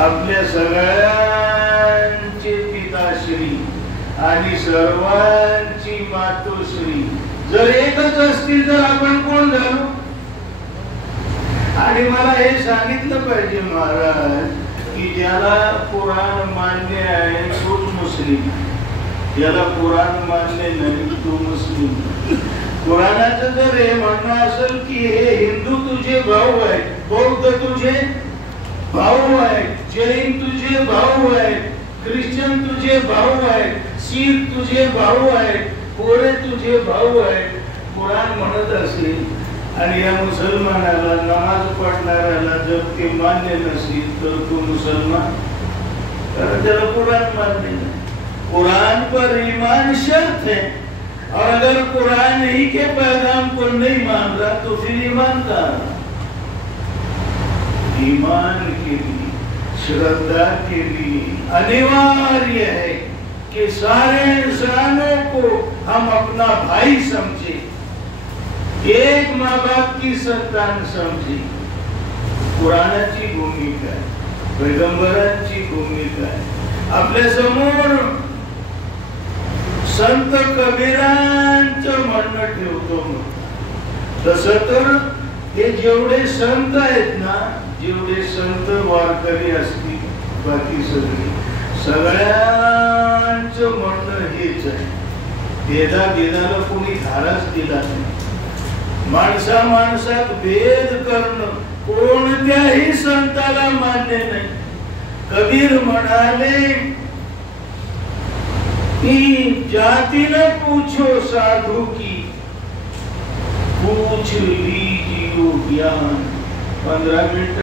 आपल्या सगळ्यांचे पिताश्री आणि सर्वांची मातोश्री जर एकच असतील तर आपण कोण झालो? आणि मला हे सांगितलं पाहिजे महाराज की ज्याला कुराण मान्य आहे तोच मुस्लिम, ज्याला कुराण मान्य नाही तो मुस्लिम. कुराणाचं जर हे म्हणणं असेल की हे हिंदू तुझे भाऊ आहेत, बौद्ध तुझे भाऊ आहेत, जैन तुझे भाऊ आहेत, ख्रिश्चन तुझे भाऊ आहेत, शीख तुझे भाऊ आहेत, कोरे तुझे भाऊ आहेत, कुराण म्हणत असेल आणि या मुसलमानाला नमाज पढ़नाऱ्याला जर ते मान्य नसेल तर तो मुसलमान, कारण त्याला कुरान मान्य नहीं. कुरान पर ईमान शर्त है और अगर कुरान ही के पैगाम को नहीं मान रहा तो फिर ईमान का ईमान के लिए, श्रद्धा के लिए अनिवार्य है कि सारे इंसानों को हम अपना भाई समझे, एक माँ बाप की संतान समझे. कुराणाची भूमिका आहे, पैगंबरांची भूमिका आहे. आपल्या समोर संत कबीरांचं म्हणणं ठेवतो. तसं तर हे जेवढे संत आहेत ना, जेवढे संत वारकरी असतील बाकी सगळ्यांचं म्हणणं हेच आहे. भेदाला कोणी धाराच दिला नाही. माणसा माणसात भेद करणं कोणत्याही संताला मान्य नाही. कबीर म्हणाले कि जाति न पूछो साधु की, पूछ लीजियो ज्ञान. 15 मिनट